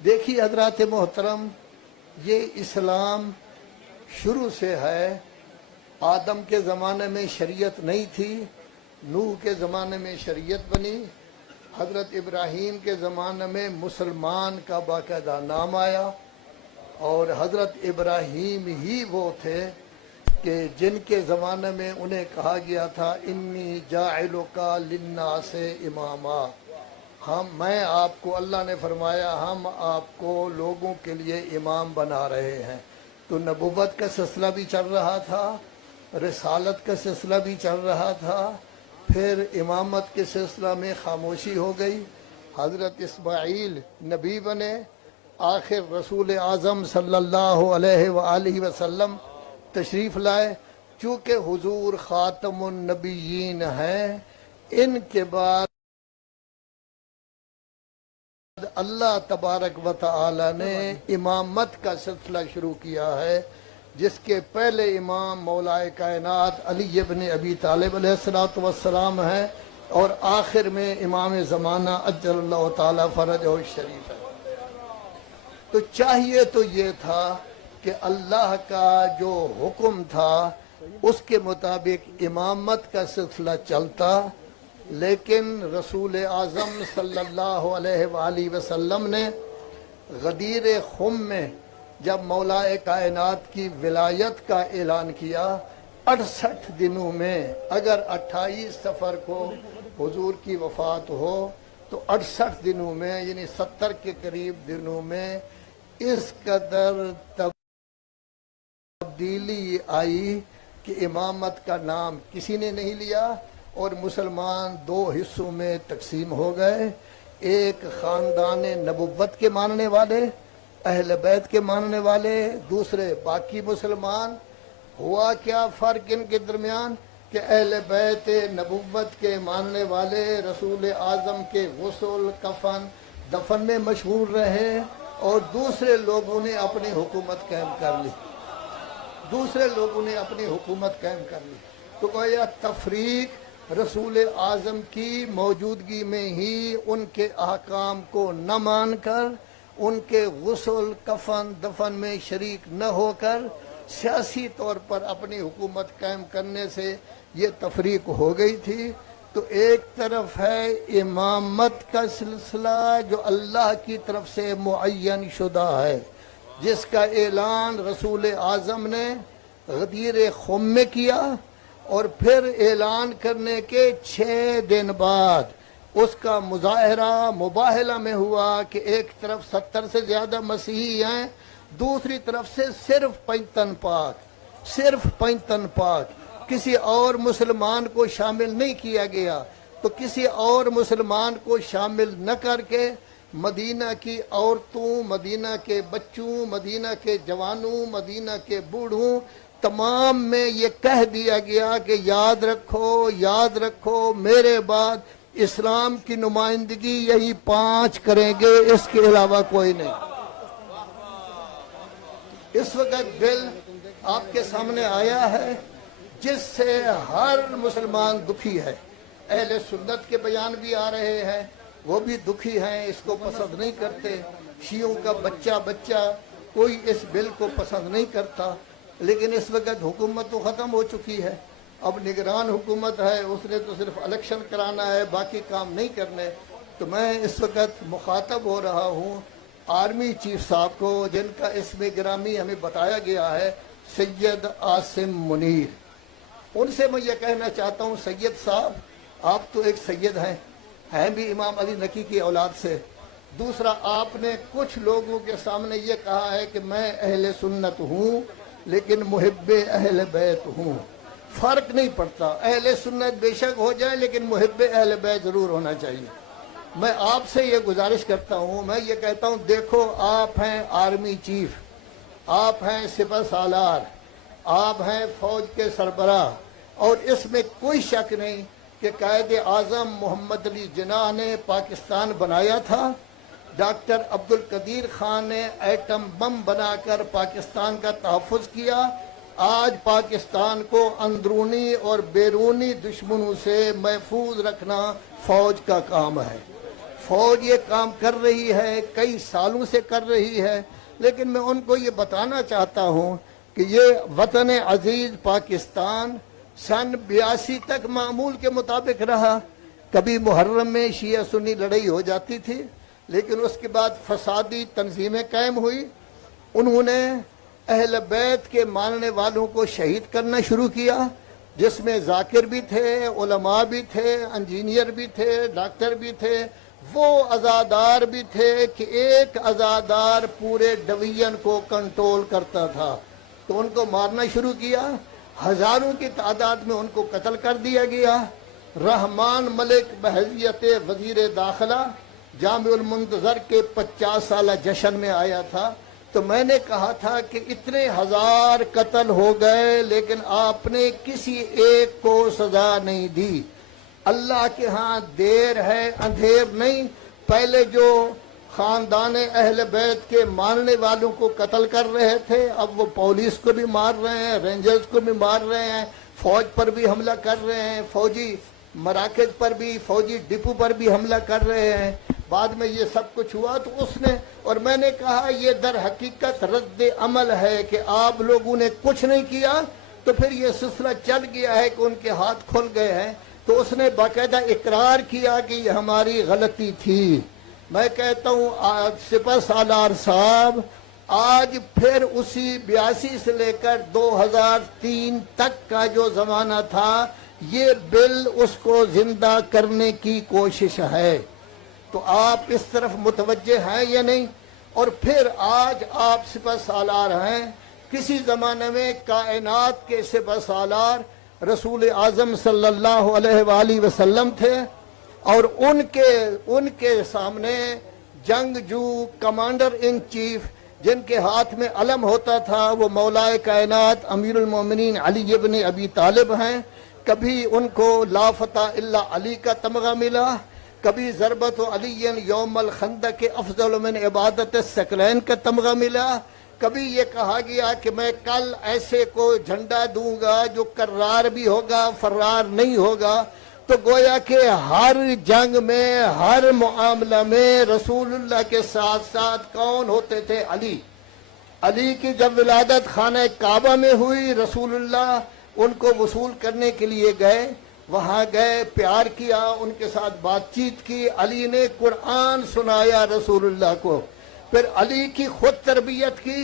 देखिए हजरात मोहतरम, ये इस्लाम शुरू से है। आदम के ज़माने में शरीयत नहीं थी, नूह के ज़माने में शरीयत बनी, हज़रत इब्राहीम के ज़माने में मुसलमान का बाकायदा नाम आया। और हज़रत इब्राहीम ही वो थे कि जिनके ज़माने में उन्हें कहा गया था इन्नी जाइलुका लिन्नासे इमामा, मैं आपको, अल्लाह ने फरमाया हम आपको लोगों के लिए इमाम बना रहे हैं। तो नबुव्वत का सिलसिला भी चल रहा था, रिसालत का सिलसिला भी चल रहा था, फिर इमामत के सिलसिला में खामोशी हो गई। हज़रत इस्माईल नबी बने, आखिर रसूल आज़म सल्लल्लाहु अलैहि वसल्लम तशरीफ़ लाए। चूँकि हुजूर ख़ातमुन नबिय्यीन हैं, इनके बाद अल्लाह तबारक व तआला ने इमामत का सिलसिला शुरू किया है, जिसके पहले इमाम मौलाए कायनात अली इब्न अबी तालिब अलैहिस्सलातु वस्सलाम है और आखिर में इमाम ज़माना अज्जलल्लाहु ताला फरजहु शरीफ है। तो चाहिए तो ये था कि अल्लाह का जो हुक्म था उसके मुताबिक इमामत का सिलसिला चलता, लेकिन रसूल आज़म सल्लल्लाहु अलैहि वसल्लम ने गदीर खुम में जब मौलाए कायनात की विलायत का ऐलान किया, 68 दिनों में, अगर 28 सफ़र को हुजूर की वफ़ात हो तो 68 दिनों में यानी 70 के करीब दिनों में इस कदर तब्दीली आई कि इमामत का नाम किसी ने नहीं लिया और मुसलमान दो हिस्सों में तकसीम हो गए। एक ख़ानदान नबुव्वत के मानने वाले, अहल बैत के मानने वाले, दूसरे बाकी मुसलमान। हुआ क्या फ़र्क इनके दरमियान कि अहल बैत नबुव्वत के मानने वाले रसूल आज़म के गुस्ल, कफन, दफन में मशहूर रहे और दूसरे लोगों ने अपनी हुकूमत कायम कर ली, तो गोया तफरीक रसूल आज़म की मौजूदगी में ही उनके अहकाम को न मानकर, उनके गुस्ल, कफन, दफन में शरीक न होकर सियासी तौर पर अपनी हुकूमत कायम करने से ये तफरीक हो गई थी। तो एक तरफ है इमामत का सिलसिला जो अल्लाह की तरफ से मुअय्यन शुदा है, जिसका ऐलान रसूल आज़म ने गदीर खुम में किया और फिर ऐलान करने के 6 दिन बाद उसका मुजाहरा मुबाहला में हुआ कि एक तरफ 70 से ज़्यादा मसीही हैं, दूसरी तरफ से सिर्फ 55 पाक, किसी और मुसलमान को शामिल नहीं किया गया। तो किसी और मुसलमान को शामिल न करके मदीना की औरतों, मदीना के बच्चों, मदीना के जवानों, मदीना के बूढ़ों, तमाम में ये कह दिया गया कि याद रखो मेरे बाद इस्लाम की नुमाइंदगी यही 5 करेंगे, इसके अलावा कोई नहीं। इस वक्त बिल आपके सामने आया है जिससे हर मुसलमान दुखी है। अहले सुन्नत के बयान भी आ रहे हैं, वो भी दुखी हैं, इसको पसंद नहीं करते। शियों का बच्चा कोई इस बिल को पसंद नहीं करता। लेकिन इस वक्त हुकूमत तो ख़त्म हो चुकी है, अब निगरान हुकूमत है, उसने तो सिर्फ इलेक्शन कराना है, बाकी काम नहीं करने। तो मैं इस वक्त मुखातब हो रहा हूँ आर्मी चीफ साहब को, जिनका इसमें गिरामी हमें बताया गया है सैयद आसिम मुनीर। उनसे मैं ये कहना चाहता हूँ, सैयद साहब आप तो एक सैयद हैं भी इमाम अली नकी की औलाद से। दूसरा, आपने कुछ लोगों के सामने ये कहा है कि मैं अहले सुन्नत हूँ लेकिन मुहिब्बे अहले बैत हूँ। फ़र्क नहीं पड़ता, अहले सुन्नत बेशक हो जाए लेकिन मुहिब्बे अहले बैत ज़रूर होना चाहिए। मैं आपसे ये गुजारिश करता हूँ, मैं ये कहता हूँ, देखो आप हैं आर्मी चीफ, आप हैं सिपह सालार, आप हैं फ़ौज के सरबराह, और इसमें कोई शक नहीं कि कायदे आज़म मोहम्मद अली जिन्नाह ने पाकिस्तान बनाया था। डॉक्टर अब्दुल कदीर खान ने एटम बम बनाकर पाकिस्तान का तहफ़्फ़ुज़ किया। आज पाकिस्तान को अंदरूनी और बैरूनी दुश्मनों से महफूज रखना फ़ौज का काम है। فوج یہ کام کر رہی ہے، کئی سالوں سے کر رہی ہے، لیکن میں ان کو یہ بتانا چاہتا ہوں کہ یہ وطن عزیز پاکستان سن 82 تک معمول کے مطابق رہا۔ کبھی محرم میں شیعہ سنی لڑائی ہو جاتی تھی، لیکن اس کے بعد فسادی تنظیمیں قائم ہوئی، انہوں نے اہل بیت کے ماننے والوں کو شہید کرنا شروع کیا، جس میں ذاکر بھی تھے، علماء بھی تھے، انجینئر بھی تھے، ڈاکٹر بھی تھے، وہ عزادار بھی تھے کہ ایک عزادار پورے ڈویژن کو کنٹرول کرتا تھا، تو ان کو مارنا شروع کیا، ہزاروں کی تعداد میں ان کو قتل کر دیا گیا۔ رحمان ملک بحیثیت وزیر داخلہ جامع المنتظر کے 50 سالہ جشن میں آیا تھا، تو میں نے کہا تھا کہ اتنے ہزار قتل ہو گئے لیکن آپ نے کسی ایک کو سزا نہیں دی۔ اللہ کے ہاں دیر ہے اندھیر نہیں۔ پہلے جو خاندان اہل بیت کے ماننے والوں کو قتل کر رہے تھے، اب وہ پولیس کو بھی مار رہے ہیں، رینجرز کو بھی مار رہے ہیں، فوج پر بھی حملہ کر رہے ہیں، فوجی مراکز پر بھی، فوجی ڈپو پر بھی حملہ کر رہے ہیں۔ بعد میں یہ سب کچھ ہوا تو اس نے، اور میں نے کہا یہ در حقیقت رد عمل ہے کہ آپ لوگوں نے کچھ نہیں کیا تو پھر یہ سلسلہ چل گیا ہے کہ ان کے ہاتھ کھل گئے ہیں، تو اس نے باقاعدہ اقرار کیا کہ یہ ہماری غلطی تھی۔ میں کہتا ہوں سپہ سالار صاحب آج پھر اسی 82 سے لے کر 2003 تک کا جو زمانہ تھا، یہ بل اس کو زندہ کرنے کی کوشش ہے، تو آپ اس طرف متوجہ ہیں یا نہیں؟ اور پھر آج آپ سپہ سالار ہیں، کسی زمانے میں کائنات کے سپہ سالار رسول اعظم صلی اللہ علیہ وآلہ وسلم تھے، اور ان کے سامنے جنگجو کمانڈر ان چیف جن کے ہاتھ میں علم ہوتا تھا وہ مولا کائنات امیر المومنین علی ابن ابی طالب ہیں۔ کبھی ان کو لا فتح الا علی کا تمغہ ملا، کبھی ضربت علی یوم الخندق کے افضل من عبادت الثقلین کا تمغہ ملا، کبھی یہ کہا گیا کہ میں کل ایسے کو جھنڈا دوں گا جو کرار بھی ہوگا فرار نہیں ہوگا۔ تو گویا کہ ہر جنگ میں، ہر معاملہ میں رسول اللہ کے ساتھ ساتھ کون ہوتے تھے؟ علی۔ علی کی جب ولادت خانہ کعبہ میں ہوئی، رسول اللہ ان کو وصول کرنے کے لیے گئے، وہاں گئے، پیار کیا، ان کے ساتھ بات چیت کی، علی نے قرآن سنایا رسول اللہ کو، پھر علی کی خود تربیت کی،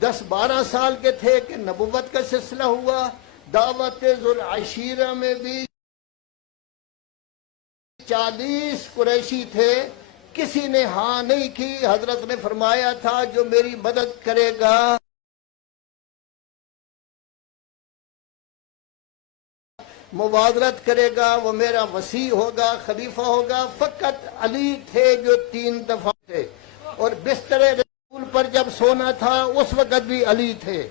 10-12 سال کے تھے کہ نبوت کا سلسلہ ہوا۔ دعوت ذوالعشیرہ میں بھی 40 قریشی تھے، کسی نے ہاں نہیں کی۔ حضرت نے فرمایا تھا جو میری مدد کرے گا مبادرت کرے گا وہ میرا وسیع ہوگا، خلیفہ ہوگا۔ فقط علی تھے جو 3 دفعہ تھے، اور بستر رسول پر جب سونا تھا اس وقت بھی علی تھے۔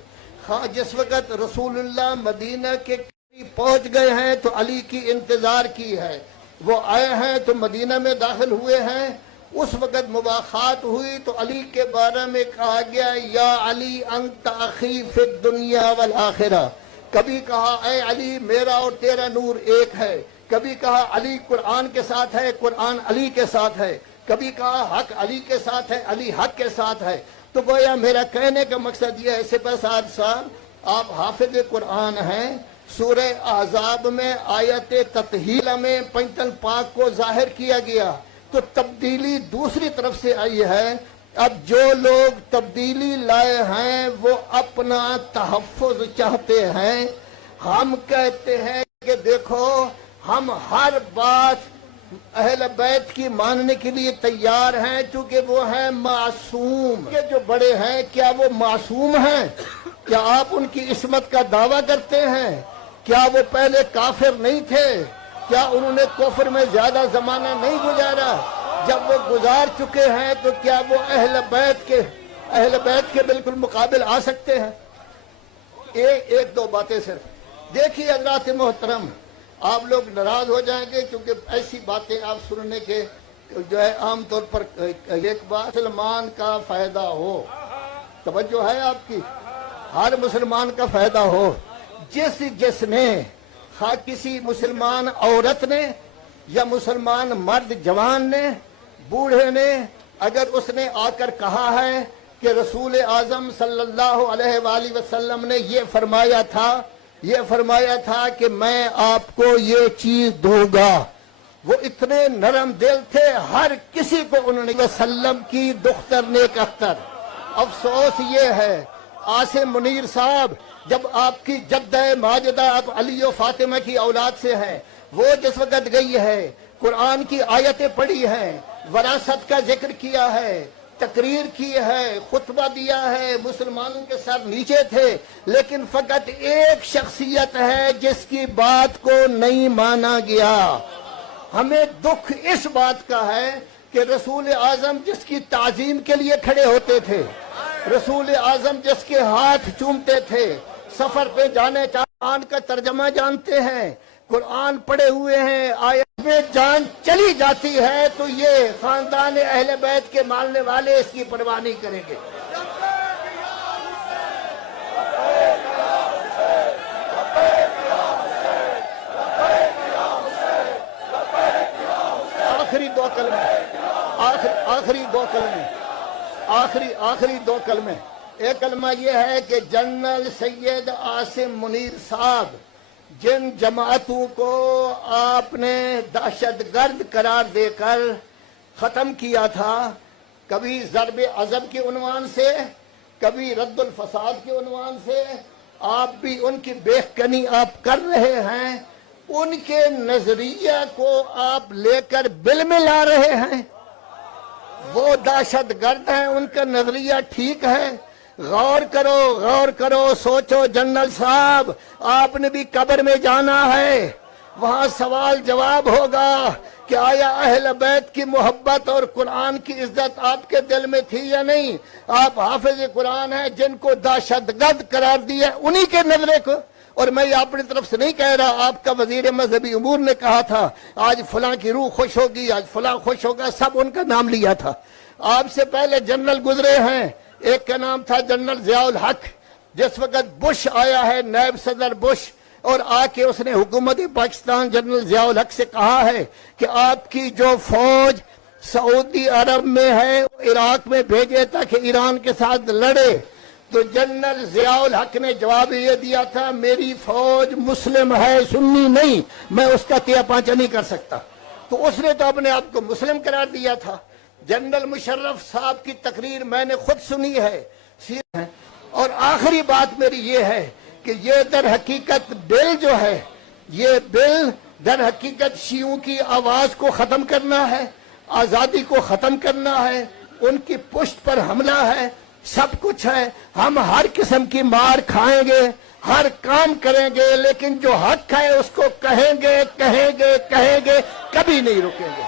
جس وقت رسول اللہ مدینہ کے قریب پہنچ گئے ہیں تو علی کی انتظار کی ہے، وہ آئے ہیں تو مدینہ میں داخل ہوئے ہیں، اس وقت مباحثات ہوئی تو علی کے بارے میں کہا گیا یا علی انت اخی فی الدنیا والآخرہ۔ کبھی کہا اے علی میرا اور تیرا نور ایک ہے، کبھی کہا علی قرآن کے ساتھ ہے، قرآن علی کے ساتھ ہے، کبھی کہا حق علی کے ساتھ ہے، علی حق کے ساتھ ہے۔ تو گویا میرا کہنے کا مقصد یہ ہے سپہ سالار صاحب آپ حافظ قرآن ہیں، سورہ احزاب میں آیت تطہیلہ میں پنجتن پاک کو ظاہر کیا گیا، تو تبدیلی دوسری طرف سے آئی ہے۔ اب جو لوگ تبدیلی لائے ہیں وہ اپنا تحفظ چاہتے ہیں۔ ہم کہتے ہیں کہ دیکھو ہم ہر بات اہل بیت کی ماننے کے لیے تیار ہیں، چونکہ وہ ہیں معصوم۔ یہ جو بڑے ہیں کیا وہ معصوم ہیں؟ کیا آپ ان کی عصمت کا دعویٰ کرتے ہیں؟ کیا وہ پہلے کافر نہیں تھے؟ کیا انہوں نے کفر میں زیادہ زمانہ نہیں گزارا؟ جب وہ گزار چکے ہیں تو کیا وہ اہل بیت کے بالکل مقابل آ سکتے ہیں؟ ایک دو باتیں صرف دیکھیے حضرات محترم، آپ لوگ ناراض ہو جائیں گے کیونکہ ایسی باتیں آپ سننے کے جو ہے عام طور پر ایک بات مسلمان کا فائدہ ہو، توجہ ہے آپ کی، ہر مسلمان کا فائدہ ہو۔ جس نے کسی مسلمان عورت نے یا مسلمان مرد جوان نے बूढ़े ने अगर उसने आकर कहा है कि रसूल आज़म सल्लल्लाहु अलैहि वसल्लम ने ये फरमाया था कि मैं आपको ये चीज दूंगा, वो इतने नरम दिल थे, हर किसी को उन्होंने वसल्लम की दुख्तर नेक अख्तर। अफसोस ये है आसिम मुनीर साहब, जब आपकी जद्दा माजिदा आप अली और फातिमा की औलाद से हैं, वो जिस वक्त गई है, कुरान की आयतें पढ़ी हैं, वरासत का जिक्र किया है, तकरीर की है, खुतबा दिया है, मुसलमानों के सर नीचे थे, लेकिन फकत एक शख्सियत है जिसकी बात को नहीं माना गया। हमें दुख इस बात का है कि रसूल आज़म जिसकी ताजीम के लिए खड़े होते थे, रसूल आज़म जिसके हाथ चूमते थे, सफर पे जाने कुरान का तर्जमा जानते हैं, कुरान पढ़े हुए हैं, आयत में जान चली जाती है तो ये खानदान अहले बैत के मानने वाले इसकी परवाह नहीं करेंगे। आखिरी दो कलमे, एक कलमा ये है कि जनरल सैयद आसिम मुनीर साहब, जिन जमातों को आपने दहशतगर्द करार देकर ख़त्म किया था, कभी ज़रब अज़ब के उन्वान से, कभी रद्दुल फसाद के उन्वान से, आप भी उनकी बेखनी आप कर रहे हैं, उनके नजरिया को आप लेकर बिल में ला रहे हैं। वो दहशतगर्द हैं, उनका नजरिया ठीक है। गौर करो, सोचो जनरल साहब, आपने भी कब्र में जाना है, वहां सवाल जवाब होगा कि आया अहल बैत की मोहब्बत और कुरान की इज्जत आपके दिल में थी या नहीं। आप हाफिज कुरान हैं, जिनको दहशतगर्द करार दिया उन्हीं के नजरे को। और मैं अपनी तरफ से नहीं कह रहा, आपका वजीर मजहबी उमूर ने कहा था आज फलां की रूह खुश होगी, आज फलां खुश होगा, सब उनका नाम लिया था। आपसे पहले जनरल गुजरे हैं, एक का नाम था जनरल ज़ियाउल हक। जिस वक्त बुश आया है, नायब सदर बुश, और आके उसने हुकूमत पाकिस्तान जनरल ज़ियाउल हक से कहा है कि आपकी जो फौज सऊदी अरब में है इराक में भेजे ताकि ईरान के साथ लड़े, तो जनरल ज़ियाउल हक ने जवाब ये दिया था, मेरी फौज मुस्लिम है, सुन्नी नहीं, मैं उसका तिया पांचा नहीं कर सकता। तो उसने तो अपने आप को मुस्लिम करार दिया था। जनरल मुशर्रफ साहब की तकरीर मैंने खुद सुनी है। और आखिरी बात मेरी ये है कि ये दर हकीकत बिल जो है, ये बिल दर हकीकत शियों की आवाज को खत्म करना है, आजादी को खत्म करना है, उनकी पुष्ट पर हमला है, सब कुछ है। हम हर किस्म की मार खाएंगे, हर काम करेंगे, लेकिन जो हक है उसको कहेंगे, कभी नहीं रुकेंगे।